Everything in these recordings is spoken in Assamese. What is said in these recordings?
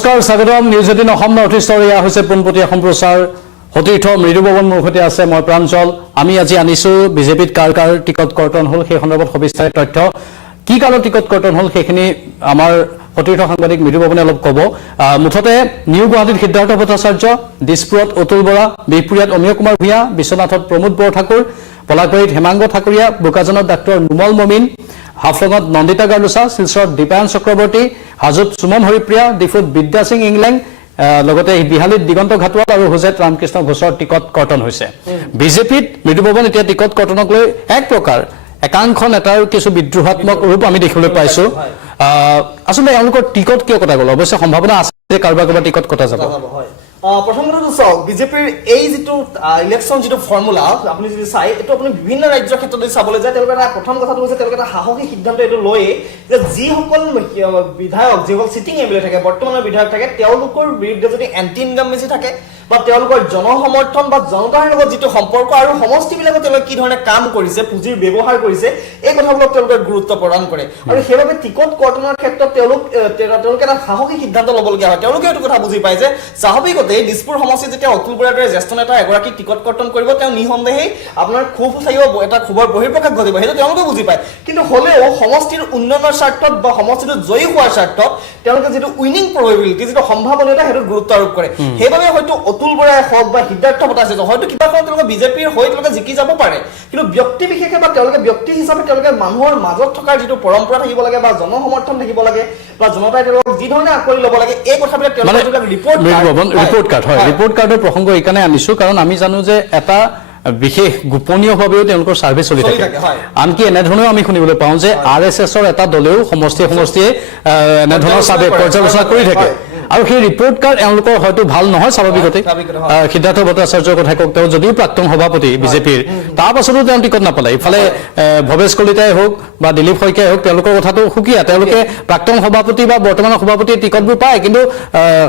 নমস্কাৰ স্বাগতম নিউজ 18 অসম নৰ্থ ইষ্টৰ এয়া হৈছে পোনপটীয়া সম্প্ৰচাৰ সতীৰ্থ মৃদুপৱন মোৰ সৈতে আছে মই প্ৰাঞ্জল আমি আজি আনিছো বিজেপিত কাৰ টিকট কৰ্তন হল সেই সন্দৰ্ভত সবিস্তাৰিত তথ্য কি কালৰ টিকট কৰ্তন হল সেইখিনি আমাৰ সতীৰ্থ সাংবাদিক মৃদুপৱনে অলপ ক'ব মুঠতে নিউ গুৱাহাটীত সিদ্ধাৰ্থ ভট্টাচাৰ্য দিছপুৰত অতুল বৰা বিহপুৰীয়াত অমিয় কুমাৰ ভূঞা বিশ্বনাথত প্ৰমোদ বৰঠাকুৰ পলাকবাৰীত হেমাংগ ঠাকুৰীয়া বোকাজানত ডাক্তৰ নুমল মমিন হাফলঙত নন্দিতা গাৰ্লুচা শিলচৰত দীপায়ন চক্ৰৱৰ্তী হাজোত সুমন হৰিপ্ৰিয়া ডিফুত বিদ্যা সিং ইংলেং লগতে বিহালীত দিগন্ত ঘাটৱাল আৰু হুজেত ৰামকৃষ্ণ ঘোষৰ টিকট কৰ্তন হৈছে বিজেপিত মৃদুপৱন এতিয়া টিকট কৰ্তনক লৈ এক প্ৰকাৰ একাংশ নেতাৰ কিছু বিদ্ৰোহাত্মক ৰূপ আমি দেখিবলৈ পাইছো আসলে এওঁলোকৰ টিকট কিয় কটা গ'ল অৱশ্যে সম্ভাৱনা আছে যে কাৰোবাৰ টিকট কটা যাব প্ৰথম কথাটো চাওক বিজেপিৰ এই যিটো ইলেকশ্যন যিটো ফৰ্মুলা আপুনি যদি চাই এইটো আপুনি বিভিন্ন ৰাজ্যৰ ক্ষেত্ৰত যদি চাবলৈ যায় তেওঁলোকে প্ৰথম কথাটো হৈছে তেওঁলোকে এটা সাহসী সিদ্ধান্ত এইটো লয়ে যে যিসকল বিধায়ক যিসকল চিটিং এমএলএ থাকে বৰ্তমানৰ বিধায়ক থাকে তেওঁলোকৰ বিৰুদ্ধে যদি এণ্টি ইনকামেঞ্চি থাকে বা তেওঁলোকৰ জনসমৰ্থন বা জনতাৰ লগত যিটো সম্পৰ্ক আৰু সমষ্টিবিলাকত তেওঁলোকে কি ধৰণে কাম কৰিছে পুঁজিৰ ব্যৱহাৰ কৰিছে এই কথাবোৰক তেওঁলোকে গুৰুত্ব প্ৰদান কৰে আৰু সেইবাবে টিকট কৰ্তনৰ ক্ষেত্ৰত তেওঁলোকে এটা সাহসী সিদ্ধান্ত ল'বলগীয়া হয় তেওঁলোকে এইটো কথা বুজি পায় যে স্বাভাৱিকতে দিছপুৰ সমষ্টিত যেতিয়া অতুল বৰাৰ দৰে জ্যেষ্ঠ নেতা এগৰাকী টিকট কৰ্তন কৰিব তেওঁ নিঃসন্দেহে আপোনাৰ খুব থাকিব এটা খুবৰ বহিৰ্প্ৰকাশ ঘটিব সেইটো তেওঁলোকে বুজি পায় কিন্তু হ'লেও সমষ্টিৰ উন্নয়নৰ স্বাৰ্থত বা সমষ্টিটো জয়ী হোৱাৰ স্বাৰ্থত তেওঁলোকে যিটো উইনিং প্ৰবেবিলিটি যিটো সম্ভাৱনীয়তা সেইটো গুৰুত্ব আৰোপ কৰে সেইবাবে হয়তো অতুল বৰাই হওক বা সিদ্ধাৰ্থ ভট্টাচাৰ্য হয়তো কিবা কাৰণত তেওঁলোকে বিজেপিৰ হৈ তেওঁলোকে জিকি যাব পাৰে কিন্তু ব্যক্তি বিশেষে বা তেওঁলোকে ব্যক্তি হিচাপে তেওঁলোকে মানুহৰ মাজত থকাৰ যিটো পৰম্পৰা থাকিব লাগে বা জনসমৰ্থন থাকিব লাগে বা জনতাই তেওঁলোকক যি ধৰণে আকোৱালি ল'ব লাগে এই কথাবিলাক তেওঁলোকে ৰিপৰ্ট কাৰ্ডৰ প্ৰসংগ এইকাৰণে আনিছো কাৰণ আমি জানো যে এটা বিশেষ গোপনীয়ভাৱেও তেওঁলোকৰ সাৰ্ভে চলি থাকে আনকি এনেধৰণেও আমি শুনিবলৈ পাওঁ যে আৰএছএছৰ এটা দলেও সমষ্টিয়ে এনেধৰণৰ সাৰ্ভে পৰ্যালোচনা কৰি থাকে আৰু সেই ৰিপৰ্ট কাৰ্ড এওঁলোকৰ হয়তো ভাল নহয় স্বাভাৱিকতে সিদ্ধাৰ্থ ভট্টাচাৰ্যৰ কথা কওক তেওঁ যদিও প্ৰাক্তন সভাপতি বিজেপিৰ তাৰ পাছতো তেওঁ টিকট নাপালে ইফালে ভৱেশ কলিতাই হওক বা দিলীপ শইকীয়াই হওক তেওঁলোকৰ কথাটো সুকীয়া তেওঁলোকে প্ৰাক্তন সভাপতি বা বৰ্তমানৰ সভাপতিয়ে টিকটবোৰ পায় কিন্তু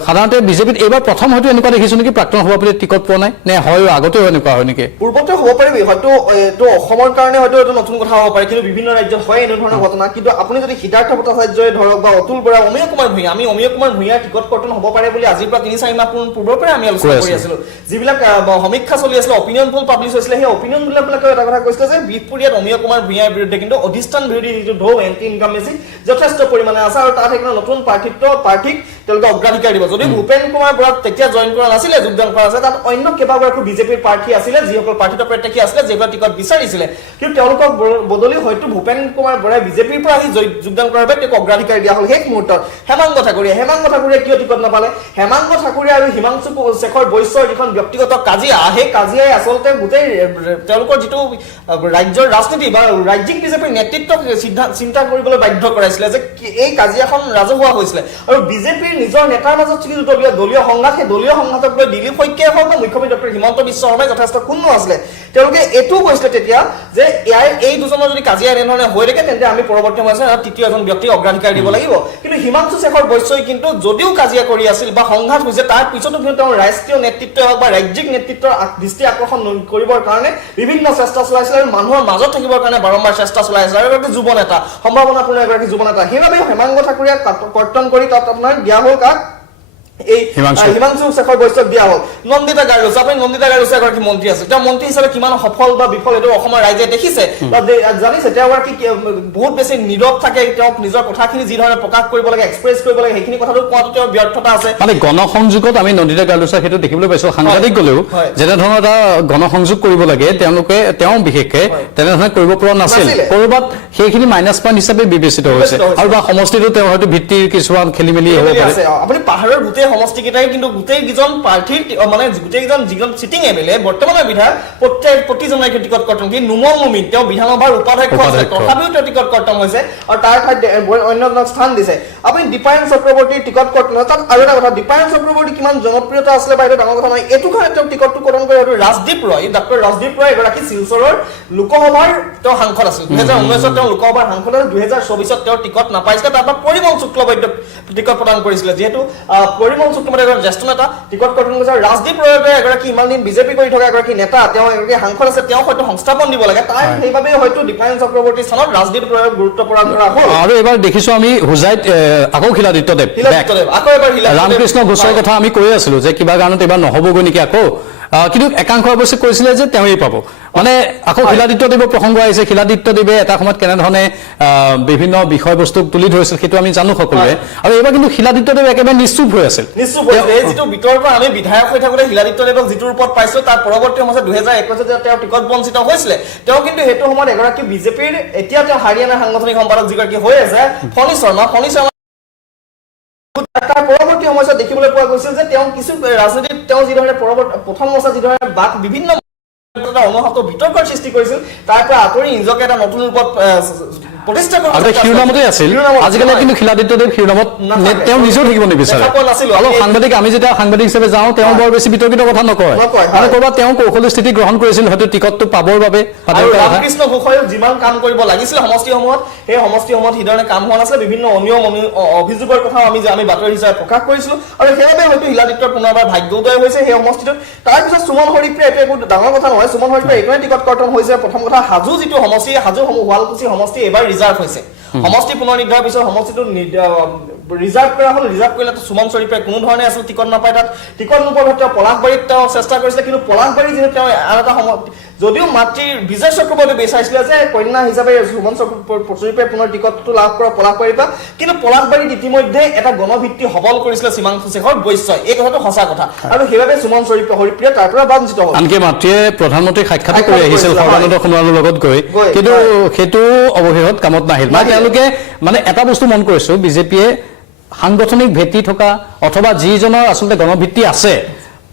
সাধাৰণতে বিজেপিত এইবাৰ প্ৰথম হয়তো এনেকুৱা দেখিছো নেকি প্ৰাক্তন সভাপতিয়ে টিকট পোৱা নাই নে হয় আগতেও এনেকুৱা হয় নেকি পূৰ্বতে হ'ব পাৰে হয়তো এইটো অসমৰ কাৰণে হয়তো এইটো নতুন কথা হ'ব পাৰে কিন্তু বিভিন্ন ৰাজ্যত হয় এনেধৰণৰ ঘটনা কিন্তু আপুনি যদি সিদ্ধাৰ্থ ভট্টাচাৰ্যই ধৰক বা অতুল বৰা অমিয় কুমাৰ ভূঞা আমি অমিয় কুমাৰ ভূঞাৰ টিকট কৰ্তন হ'ব পাৰে বুলি আজিৰ পৰা ৩-৪ মাহ পূৰ্বৰ পৰাই আমি আলোচনা কৰি আছিলো যিবিলাক সমীক্ষা চলি আছিল অপিনিয়ন পোল পাব্লিছ হৈছিলে সেই অপিনিয়ন বিলাকে এটা কথা কৈছিলে যে বিহপুৰীয়াত অমিয় কুমাৰ ভূঞাৰ বিৰুদ্ধে কিন্তু অধিষ্ঠান বিৰোধী যিটো ঢৌ এণ্টি ইনকামেঞ্চি যথেষ্ট পৰিমাণে আছে আৰু তাত সেইকাৰণে নতুন প্ৰাৰ্থীক তেওঁলোকে অগ্ৰাধিকাৰ দিব যদি ভূপেন কুমাৰ বৰাক তেতিয়া জইন কৰা নাছিলে যোগদান কৰা আছে তাত অন্য কেইবাগৰাকী বিজেপিৰ প্ৰাৰ্থী আছিলে যিসকল প্ৰাৰ্থিত প্ৰত্যাশী আছিলে যিসকল টিকট বিচাৰিছিলে কিন্তু তেওঁলোকক বদলি হয়তো ভূপেন কুমাৰ বৰাই বিজেপিৰ পৰা আহি যোগদান কৰাৰ বাবে তেওঁক অগ্ৰাধিকাৰ দিয়া হ'ল শেষ মুহূৰ্তত হেমাংগ ঠাকুৰীয়া কিয় টিকট নাপালে হেমাংগ ঠাকুৰীয়া আৰু হিমাংশু শেখৰ বৈশ্যৰ যিখন ব্যক্তিগত কাজিয়া সেই কাজিয়াই আচলতে গোটেই তেওঁলোকৰ যিটো ৰাজ্যৰ ৰাজনীতি বা ৰাজ্যিক বিজেপিৰ নেতৃত্বক চিন্তা কৰিবলৈ বাধ্য কৰাইছিলে যে এই কাজিয়াখন ৰাজহুৱা হৈছিলে আৰু বিজেপিৰ নিজৰ নেতাৰ মাজত যিটো দলীয় সংঘাত সেই দলীয় সংঘাতক লৈ দিলীপ শইকীয়াই হওক বা মুখ্যমন্ত্ৰী ডক্টৰ হিমন্ত বিশ্ব শৰ্মাই যথেষ্ট ক্ষুণ্ণ আছিলে তেওঁলোকে এইটোও কৈছিলে তেতিয়া যে এই দুজনৰ যদি কাজিয়া এনেধৰণে হৈ থাকে তেন্তে আমি পৰৱৰ্তী সময়ত তৃতীয় এজন ব্যক্তিক অগ্ৰাধিকাৰ দিব লাগিব কিন্তু হিমাংশু শেখৰ বৈশ্যই কিন্তু যদিও কাজিয়া কৰি আছিল বা সংঘাত হৈছে তাৰ পিছতো কিন্তু তেওঁ ৰাষ্ট্ৰীয় নেতৃত্বই হওক বা ৰাজ্যিক নেতৃত্বৰ দৃষ্টি আকৰ্ষণ কৰিবৰ কাৰণে বিভিন্ন চেষ্টা চলাইছিল আৰু মানুহৰ মাজত থাকিবৰ কাৰণে বাৰম্বাৰ চেষ্টা চলাই আছিল আৰু এগৰাকী যুৱ নেতা সম্ভাৱনাপূৰ্ণ এগৰাকী যুৱ নেতা সেইবাবে হেমাংগ ঠাকুৰীয়াক কৰ্তন কৰি তাত আপোনাৰ দিয়া হ'ল কাক এই হিমাংশু শেখৰ বৈশ্যক দিয়া হ'ল নন্দিতা গাৰ্লুচা আপুনি নন্দিতা গাৰ্লুচা এগৰাকী মন্ত্ৰী আছিল তেওঁ মন্ত্ৰী হিচাপে কিমান সফল বা বিফল এইটো অসমৰ ৰাইজে দেখিছে বা জানিছে তেওঁ এগৰাকী বহুত বেছি নীৰৱ থাকে তেওঁক নিজৰ কথাখিনি যি ধৰণে প্ৰকাশ কৰিব লাগে এক্সপ্ৰেছ কৰিব লাগে সেইখিনি কথাটো কোৱাটো তেওঁৰ ব্যৰ্থতা আছে মানে গণসংযোগত আমি নন্দিতা গাৰ্লুচা সেইটো দেখিবলৈ পাইছো সাংবাদিক গলেও যেনেধৰণৰ এটা গণসংযোগ কৰিব লাগে তেওঁ বিশেষকে তেনেধৰণে কৰিব পৰা নাছিল কৰবাত সেইখিনি মাইনাছ পইণ্ট হিচাপে বিবেচিত হৈছে আৰু বা সমষ্টিটো তেওঁ হয়তো ভিত্তিৰ কিছুমান খেলি মেলি হ'ব পাৰে আপুনি পাহাৰৰ গোটেই সমষ্টিকেইটাই কিন্তু গোটেইকেইজন প্ৰাৰ্থীৰ মানে গোটেইকেইজন যিজন চিটিং এমএলএ বৰ্তমানৰ বিধায়ক প্ৰতিজনে টিকট কৰ্তন কি নুমল মুমিন তেওঁ বিধানসভাৰ উপাধ্যক্ষ আছে তথাপিও তেওঁ টিকট কৰ্তন হৈছে আৰু তাৰ ঠাইত অন্য স্থান দিছে আপুনি দীপায়ন চক্ৰৱৰ্তীৰ টিকট কৰ্তন তাত আৰু এটা কথা দীপায়ন চক্ৰৱৰ্তী কিমান জনপ্ৰিয়তা আছিলে বা এইটো ডাঙৰ কথা নহয় এইটো কাৰণে তেওঁ টিকটটো কৰ্তন কৰে আৰু ৰাজদীপ ৰয় ডক্টৰ ৰাজদীপ ৰয় এগৰাকী শিলচৰৰ লোকসভাৰ তেওঁ সাংসদ আছিল 2019 তেওঁ লোকসভাৰ সাংসদ আছিল 2024 তেওঁ টিকট নাপাইছিলে তাৰপৰা পৰিমল শুক্লবৈদ্যক টিকট প্ৰদান কৰিছিলে যিহেতু পৰিমল পৰিমল চুক্তিমতে এগৰাকী জ্যেষ্ঠ নেতা টিকট কৰ্তন কৰিছে আৰু ৰাজদীপ ৰয়ৰ এগৰাকী ইমান দিন বিজেপি কৰি থকা এগৰাকী নেতা তেওঁ এগৰাকী সাংসদ আছে তেওঁ হয়তো সংস্থাপন দিব লাগে তাৰ সেইবাবে হয়তো দীপায়ন চক্ৰৱৰ্তী স্থানত ৰাজদীপ ৰয়ৰ গুৰুত্ব প্ৰদান কৰা হ'ল আৰু এবাৰ দেখিছো আমি হুজাইত আকৌ শিলাদিত্যদেৱ আকৌ এবাৰ ৰামকৃষ্ণ ঘোষৰ কথা আমি কৈ আছিলো যে কিবা কাৰণত এবাৰ নহবগৈ নেকি আকৌ কিন্তু একাংশ অৱশ্যে কৈছিলে যে তেওঁই পাব মানে আকৌ শিলাদিত্যদেৱৰ প্ৰসংগ আহিছে শিলাদিত্যদেৱে এটা সময়ত কেনেধৰণে বিভিন্ন বিষয়বস্তু তুলি ধৰিছিল সেইটো আমি জানো সকলোৱে আৰু এইবাৰ কিন্তু শিলাদিত্যদেৱ একেবাৰে নিশ্চুপ হৈ আছিল এই যিটো বিতৰ্ক আমি বিধায়ক হৈ থাকোঁতে শিলাদিত্যদেৱক যিটো ৰূপত পাইছো তাৰ পৰৱৰ্তী সময়ত 2021 যেতিয়া তেওঁ টিকট বঞ্চিত হৈছিলে তেওঁ কিন্তু সেইটো সময়ত এগৰাকী বিজেপিৰ এতিয়া তেওঁ হাৰিয়ানাৰ সাংগঠনিক সম্পাদক যিগৰাকী হৈ আছে ফণী শৰ্মা তাৰ পৰৱৰ্তী সময়ত দেখিবলৈ পোৱা গৈছিল যে তেওঁ কিছু ৰাজনীতিত তেওঁ যিধৰণে প্ৰথম অৱস্থাত যিধৰণে বাক বিভিন্ন অনহত বিতৰ্কৰ সৃষ্টি কৰিছিল তাৰ পৰা আঁতৰি নিজকে এটা নতুন ৰূপত প্ৰতিষ্ঠা কৰিবলৈ শিৰোনামতে আছিল আজিকালি কিন্তু শিলাদিত্যদেৱ শিৰোনামত তেওঁ নিজেও থাকিব নিবিচাৰে অলপ সাংবাদিক আমি যেতিয়া সাংবাদিক হিচাপে যাওঁ তেওঁ বৰ বেছি বিতৰ্কিত কথা নকয় মানে ক'ৰবাত তেওঁ কৌশলী স্থিতি গ্ৰহণ কৰিছিল হয়তো টিকটটো পাবৰ বাবে ৰামকৃষ্ণ ঘোষই যিমান কাম কৰিব লাগিছিল সমষ্টিসমূহত সেই সমষ্টিসমূহত সিধৰণে কাম হোৱা নাছিলে বিভিন্ন অনিয়ম অভিযোগৰ কথাও আমি বাতৰি হিচাপে প্ৰকাশ কৰিছিলো আৰু সেইবাবে হয়তো শিলাদিত্যৰ পুনৰবাৰ ভাগ্যোদয় হৈছে সেই সমষ্টিটোত তাৰপিছত সুমন হৰিপ্ৰিয়া এইটো একো ডাঙৰ কথা নহয় সুমন হৰিপ্ৰিয়া এইটোৱে টিকট কৰ্তন হৈছে প্ৰথম কথা হাজো যিটো সমষ্টি হাজো শুৱালকুছি সমষ্টি এবাৰ ৰিজাৰ্ভ হৈছে সমষ্টি পুনৰ নিৰ্ধাৰণৰ পিছত সমষ্টিটো ৰিজাৰ্ভ কৰা হ'ল ৰিজাৰ্ভ কৰিলে সুমন হৰিপ্ৰিয়াই কোনো ধৰণে আছিল টিকট নাপায় তাত টিকট নোপোৱাৰ ক্ষেত্ৰত পলাশবাৰীত তেওঁ চেষ্টা কৰিছিলে কিন্তু পলাশবাৰী যিহেতু তেওঁ আন এটা যদিও মাতৃৰ বিজয় চক্ৰৱৰ্তী বিচাৰিছিলে যে কন্যা হিচাপে সুমন হৰিপ্ৰিয়াই পুনৰ টিকটটো লাভ কৰা পলাশবাৰীৰ পৰা কিন্তু পলাশবাৰীত ইতিমধ্যে এটা গণভিত্তি সবল কৰিছিলে সীমাংশু শেখৰ বৈশ্যই এই কথাটো সঁচা কথা আৰু সেইবাবে সুমন হৰিপ্ৰিয়া তাৰ পৰা বঞ্চিত হ'ল আনকি মাতৃয়ে প্ৰধানমন্ত্ৰীক সাক্ষাৎ কৰি আহিছিল সৰ্বানন্দ সোণোৱালৰ লগত গৈ কিন্তু সেইটো অৱশেষত কামত নাহিল মানে তেওঁলোকে মানে এটা বস্তু মন কৰিছো বিজেপিয়ে সাংগঠনিক ভেটি থকা অথবা যিজনৰ আচলতে গণভিত্তি আছে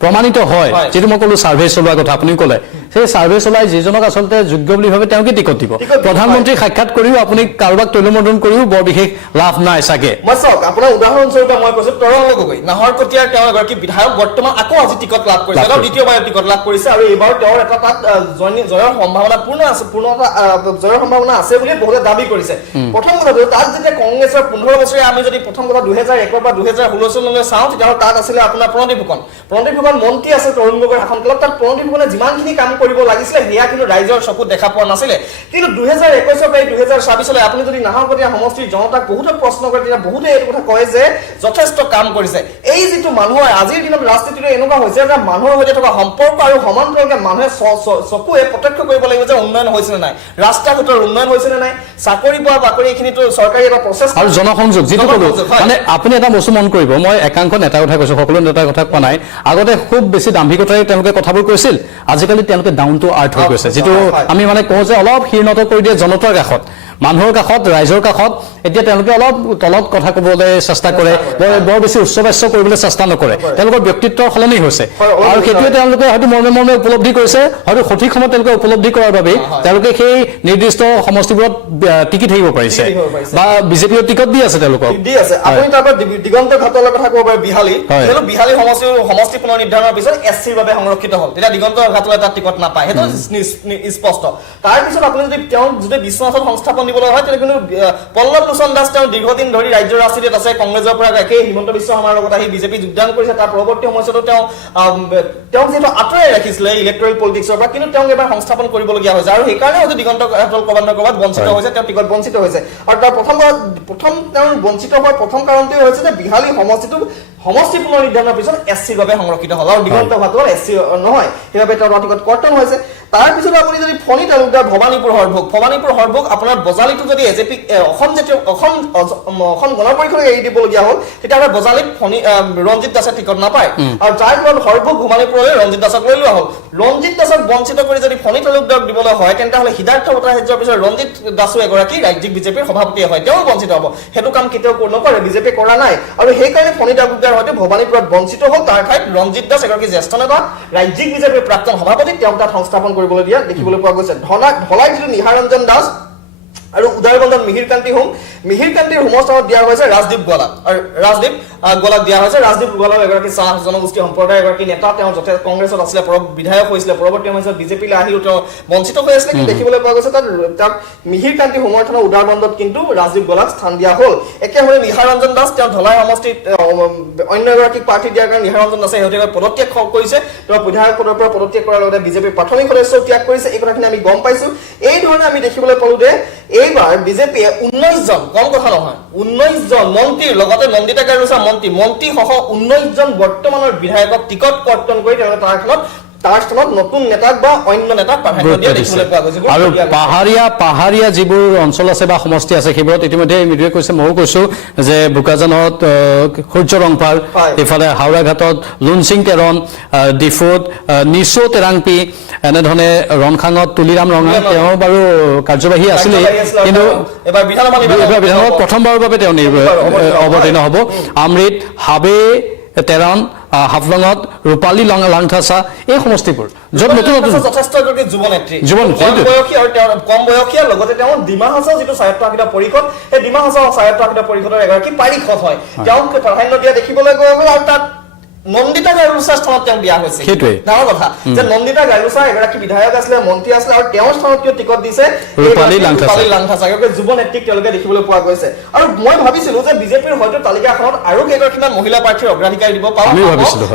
প্ৰমাণিত হয় যেটো মই ক'লো সাৰ্ভে চলোৱা কথা আপুনি ক'লে সেই সাৰ্ভে চলাই যিজনক আচলতে যোগ্য বুলি ভাবে তেওঁকে টিকট দিব প্ৰধানমন্ত্ৰী সাক্ষাৎ কৰিও আপুনি কাৰোবাক তৈলমৰ্দন কৰিও বৰ বিশেষ লাভ নাই চাগে মই চাওক আপোনাৰ উদাহৰণস্বৰূপে মই কৈছো তৰংগ গগৈ নাহৰকটীয়াৰ তেওঁ এগৰাকী বিধায়ক বৰ্তমান আকৌ আজি টিকট লাভ কৰিছে আৰু দ্বিতীয়বাৰ টিকট লাভ কৰিছে আৰু এইবাৰ তেওঁৰ এটা তাত জয়ৰ সম্ভাৱনা জয়ৰ সম্ভাৱনা আছে বুলি বহুতে দাবী কৰিছে প্ৰথম কথা তাত যেতিয়া কংগ্ৰেছৰ 15 বছৰীয়া আমি যদি প্ৰথম কথা 2001 পৰা 2016 চনলৈ চাওঁ তেতিয়া তাত আছিলে আপোনাৰ প্ৰণদীপ ফুকন মন্ত্ৰী আছে তৰুণ গগৈৰ শাসনকালত তাত প্ৰণদীপ ফুকনে যিমানখিনি কাম কৰিব লাগিছিলে সেয়া কিন্তু ৰাইজৰ চকুত দেখা পোৱা নাছিলে কিন্তু 2021 পৰা 2026 লৈ আপুনি যদি নাহৰকটীয়া সমষ্টিৰ জনতাক বহুতে প্ৰশ্ন কৰে তেতিয়া বহুতে এই কথা কয় যে যথেষ্ট কাম কৰিছে এই যিটো মানুহৰ আজিৰ দিনত ৰাজনীতিটো এনেকুৱা হৈছে যে মানুহৰ সৈতে থকা সম্পৰ্ক আৰু সমান্তৰালকে মানুহে চকুৱে প্ৰত্যক্ষ কৰিব লাগিব যে উন্নয়ন হৈছে নে নাই ৰাস্তা ঘাটৰ উন্নয়ন হৈছে নে নাই চাকৰি পোৱা বাকৰি এইখিনিতো চৰকাৰী এটা প্ৰচেছ আৰু জনসংযোগ যিটো ক'লো মানে আপুনি এটা বস্তু মন কৰিব মই একাংশ নেতাৰ কথা কৈছো সকলো নেতাৰ কথা কোৱা নাই আগতে খুব বেছি দাম্ভিকতাৰে তেওঁলোকে কথাবোৰ কৈছিল আজিকালি তেওঁলোকে ডাউন টু আৰ্থ হৈ গৈছে যিটো আমি মানে কওঁ যে অলপ শীৰ্ণত কৰি দিয়ে জনতাৰ কাষত মানুহৰ কাষত ৰাইজৰ কাষত এতিয়া তেওঁলোকে অলপ তলত কথা ক'বলৈ চেষ্টা কৰে বৰ বেছি উচ্চবাচ্য কৰিবলৈ চেষ্টা নকৰে তেওঁলোকৰ ব্যক্তিত্ব সলনি হৈছে আৰু সেইটোৱে তেওঁলোকে হয়তো মৰ্মে মৰ্মে উপলব্ধি কৰিছে হয়তো সঠিক সময়ত তেওঁলোকে উপলব্ধি কৰাৰ বাবে তেওঁলোকে সেই নিৰ্দিষ্ট সমষ্টিবোৰত টিকি থাকিব পাৰিছে বা বিজেপিৰ টিকট দি আছে তেওঁলোকক দি আছে আপুনি তাৰ পৰা দিগন্ত ঘাটলৰ কথা ক'ব পাৰে বিহালী সমষ্টি পুনৰ নিৰ্ধাৰণৰ পিছত এছচিৰ বাবে সংৰক্ষিত হ'ল তেতিয়া দিগন্ত ঘাটলে তাত টিকট নাপায় সেইটো স্পষ্ট তাৰ পিছত আপুনি যদি বিশ্বনাথত সংস্থাপন দিবলৈ হয় তেনে কিন্তু পল্লৱ লোচন দাস তেওঁ দীৰ্ঘদিন ধৰি ৰাজ্যৰ ৰাজনীতিত আছে কংগ্ৰেছৰ পৰা একেই হিমন্ত বিশ্ব শৰ্মাৰ লগত আহি বিজেপি যোগদান কৰিছে তাৰ পৰৱৰ্তী সময়তো তেওঁ যিহেতু আঁতৰাই ৰাখিছিলে ইলেক্ট্ৰেল পলিটিক্সৰ পৰা কিন্তু তেওঁক এবাৰ সংস্থাপন কৰিবলগীয়া হৈছে আৰু সেইকাৰণে হয়তো দিগন্ত ঘাটল ক'ৰবাত বঞ্চিত হৈছে তেওঁ টিকট বঞ্চিত হৈছে আৰু তাৰ প্ৰথম তেওঁৰ বঞ্চিত হোৱাৰ প্ৰথম কাৰণটোৱে হৈছে যে বিহালী সমষ্টি পুনৰ নিৰ্ধাৰণৰ পিছত এছচিৰ বাবে সংৰক্ষিত হ'ল আৰু দিগন্ত ঘাটল এছচি নহয় সেইবাবে তেওঁৰ টিকট কৰ্তন হৈছে তাৰ পিছত আপুনি যদি ফণী তালুকদাৰ ভৱানীপুৰ হৰভোগ আপোনাৰ বজালিটো যদি এজেপি অসম গণ পৰিষদক এৰি দিবলগীয়া হ'ল তেতিয়াহ'লে বজালিত ৰঞ্জিত দাসে টিকট নাপায় আৰু যাৰ ফলত হৰভোগ ভৱানীপুৰলৈ ৰঞ্জিত দাসক লৈ লোৱা হ'ল ৰঞ্জিত দাসক বঞ্চিত কৰি যদি ফণী তালুকদাৰক দিবলৈ হয় তেন্তে সিদ্ধাৰ্থ ভট্টাচাৰ্যৰ পিছত ৰঞ্জিত দাসো এগৰাকী ৰাজ্যিক বিজেপিৰ সভাপতি হয় তেওঁ বঞ্চিত হ'ব সেইটো কাম কেতিয়াও নকৰে বিজেপি কৰা নাই আৰু সেইকাৰণে ফণী তালুকদাৰ হয়তো ভৱানীপুৰত বঞ্চিত হ'ল তাৰ ঠাইত ৰঞ্জিত দাস এগৰাকী জ্যেষ্ঠ নেতা ৰাজ্যিক বিজেপিৰ প্ৰাক্তন সভাপতি তেওঁক তাত সংস্থাপন কৰিবলৈ দিয়া দেখিবলৈ পোৱা গৈছে ঢলাইত যিটো নিহাৰঞ্জন দাস আৰু উদাৰবন্দত মিহিৰ কান্তিৰ হোমৰ স্থানত দিয়া হৈছে ৰাজদীপ গোৱালাক আৰু ৰাজদীপ গোৱালাক দিয়া হৈছে ৰাজদীপ গোৱালাক এগৰাকী চাহ জনগোষ্ঠী সম্প্ৰদায়ৰ এগৰাকী নেতা তেওঁ যথেষ্ট কংগ্ৰেছত আছিলে বিধায়ক হৈছিলে পৰৱৰ্তী সময়ত বিজেপিলৈ আহিও তেওঁ বঞ্চিত হৈ আছিলে কিন্তু দেখিবলৈ পোৱা গৈছে তাত মিহিৰ কান্তি হোমৰ স্থানত উদাৰবন্দত কিন্তু ৰাজদীপ গোৱালাক স্থান দিয়া হ'ল একেদৰে নিহাৰ ৰঞ্জন দাস তেওঁ ধলাই সমষ্টিত অন্য এগৰাকীক প্ৰাৰ্থী দিয়াৰ কাৰণে নিহাৰ ৰঞ্জন দাসে সিহঁতে পদত্যাগ কৰিছে তেওঁ বিধায়ক পদৰ পৰা পদত্যাগ কৰাৰ লগতে বিজেপিৰ প্ৰাথমিক সদস্য ত্যাগ কৰিছে এই কথাখিনি আমি গম পাইছো এই ধৰণে আমি দেখিবলৈ পালো যে এইবাৰ বিজেপিয়ে 19 জন কম কথা নহয় 19 জন মন্ত্ৰীৰ লগতে নন্দিতা গাৰুছা মন্ত্ৰী সহ 19 জন বৰ্তমানৰ বিধায়কক টিকট কৰ্তন কৰি তেওঁলোকে তাৰ স্থানত নতুন নেতাক বা অন্য নেতাক প্ৰাধান্য দিয়া দেখিবলৈ পোৱা গৈছে আৰু পাহাৰীয়া যিবোৰ অঞ্চল আছে বা সমষ্টি আছে সেইবোৰত ইতিমধ্যে মৃদুৱে কৈছে ময়ো কৈছো যে বোকাজানত সূৰ্য ৰংপাৰ ইফালে হাওৰাঘাটত লুনচিং তেৰণ ডিফুত নিচো তেৰাংপি এনেধৰণে ৰনখাঙত তুলিৰাম ৰঙা তেওঁ বাৰু কাৰ্যবাহী আছিলে কিন্তু এবাৰ বিধানসভাত প্ৰথমবাৰৰ বাবে তেওঁ অৱতীৰ্ণ হ'ব আমৃত হাবে তেৰণ হাফলঙত ৰূপালী লাংথাচা এই সমষ্টিবোৰ য'ত নতুন যথেষ্ট যুৱ নেত্ৰী কম বয়সীয়া লগতে তেওঁ ডিমা হাছাও যিটো স্বায়ত্তশাসিত পৰিষদ এই ডিমা হাছাও স্বায়ত্তশাসিত পৰিষদৰ এগৰাকী পাৰিষদ হয় তেওঁক প্ৰাধান্য দিয়া দেখিবলৈ পোৱা গ'ল আৰু তাত নন্দিতা গাৰুছা স্থানত তেওঁক দিয়া হৈছে ডাঙৰ কথা যে নন্দিতা গাৰুছা এগৰাকী বিধায়ক আছিলে মন্ত্ৰী আছিলে আৰু তেওঁৰ স্থানত কিয় টিকট দিছে ৰূপালী লাংথাচা যুৱ নেত্ৰীক তেওঁলোকে দেখিবলৈ পোৱা গৈছে আৰু মই ভাবিছিলো যে বিজেপিৰ হয়তো তালিকাখনত আৰু কেইগৰাকীমান মহিলা প্ৰাৰ্থীৰ অগ্ৰাধিকাৰ দিব পাৰোঁ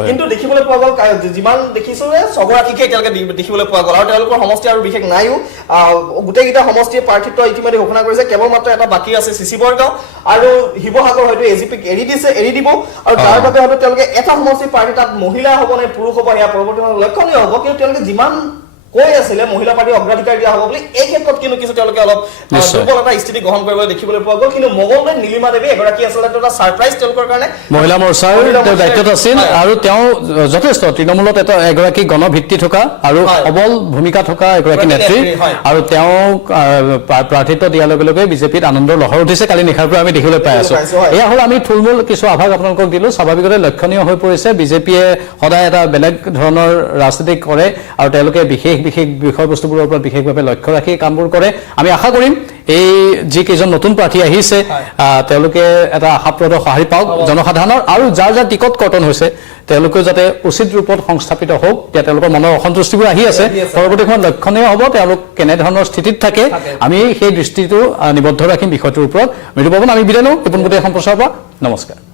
কিন্তু দেখিবলৈ পোৱা গ'ল যিমান দেখিছো যে ছগৰাকীকে তেওঁলোকে দেখিবলৈ পোৱা গ'ল আৰু তেওঁলোকৰ সমষ্টি আৰু বিশেষ নাইও গোটেইকেইটা সমষ্টিয়ে প্ৰাৰ্থিত্ব ইতিমধ্যে ঘোষণা কৰিছে কেৱল মাত্ৰ এটা বাকী আছে চিচি বৰগাঁও আৰু শিৱসাগৰ হয়তো এজিপিক এৰি দিব আৰু তাৰ বাবে হয়তো তেওঁলোকে এটা সমষ্টি পাৰ্টি তাত মহিলা হ'ব নে পুৰুষ হ'ব সেয়া পৰৱৰ্তী সময়ত লক্ষণীয় হ'ব কিন্তু তেওঁলোকে যিমান কৈ আছিলে মহিলা পাৰ্টি অগ্ৰাধিকাৰ দিয়া হ'ব বুলি এই ক্ষেত্ৰত কিন্তু কিছু তেওঁলোকে অলপ দুৰ্বল এটা স্থিতি গ্ৰহণ কৰিবলৈ দেখিবলৈ পোৱা গ'ল কিন্তু মঙলদৈ নীলিমা দেৱী এগৰাকী আচলতে এটা ছাৰপ্ৰাইজ তেওঁলোকৰ কাৰণে মহিলা মৰ্চাৰ তেওঁ দায়িত্বত আছিল আৰু তেওঁ যথেষ্ট তৃণমূলত এটা এগৰাকী গণভিত্তি থকা আৰু সবল ভূমিকা থকা এগৰাকী নেত্ৰী আৰু তেওঁ প্ৰাৰ্থিত্ব দিয়াৰ লগে লগে বিজেপিত আনন্দৰ লহৰ উঠিছে কালি নিশাৰ পৰা আমি দেখিবলৈ পাই আছো এয়া হ'ল আমি থুলমূল কিছু আভাস আপোনালোকক দিলো স্বাভাৱিকতে লক্ষণীয় হৈ পৰিছে বিজেপিয়ে সদায় এটা বেলেগ ধৰণৰ ৰাজনীতি কৰে আৰু তেওঁলোকে বিশেষ বিষয়বস্তুবোৰৰ ওপৰত বিশেষভাৱে লক্ষ্য ৰাখি কামবোৰ কৰে আমি আশা কৰিম এই যি কেইজন নতুন প্ৰাৰ্থী আহিছে তেওঁলোকে এটা আশাপ্ৰদ সঁহাৰি পাওক জনসাধাৰণৰ আৰু যাৰ টিকট কৰ্তন হৈছে তেওঁলোকে যাতে উচিত ৰূপত সংস্থাপিত হওক এতিয়া তেওঁলোকৰ মনৰ অসন্তুষ্টিবোৰ আহি আছে পৰৱৰ্তী সময়ত লক্ষণীয় হ'ব তেওঁলোক কেনেধৰণৰ স্থিতিত থাকে আমি সেই দৃষ্টিটো নিবদ্ধ ৰাখিম বিষয়টোৰ ওপৰত মৃদুপৱন আমি বিদায় লওঁ এই সম্প্ৰচাৰৰ পৰা নমস্কাৰ